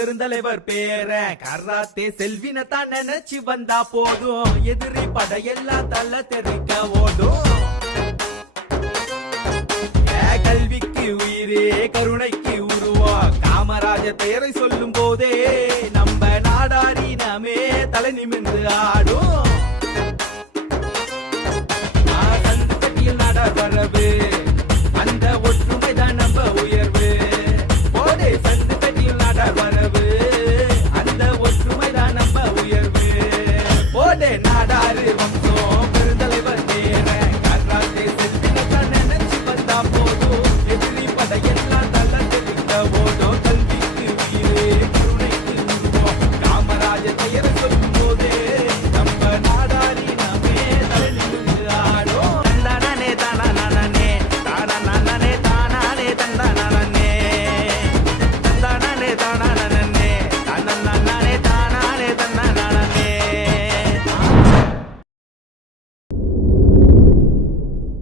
பெருந்தலைவர் பேர கராத்தே செல்வினத்தான் நினைச்சு வந்தா போதும் எதிரி படையெல்லாம் தள்ள தெறிக்க ஓடும் கல்விக்கு உயிரே கருணைக்கு உருவம் காமராஜ பெயரை சொல்லும் போதே நம்ம நாடாரி நாமே தலை நிமிர்ந்து ஆடும் சந்துப்பட்டியில் நாடார் வரவு அந்த ஒற்றுமைதான் நம்ம உயர்வு போதே சந்துப்பட்டியில் நாடார் வரவு அந்த ஒற்றுமைதான் நம்ம உயர்வு போதே நாடாரு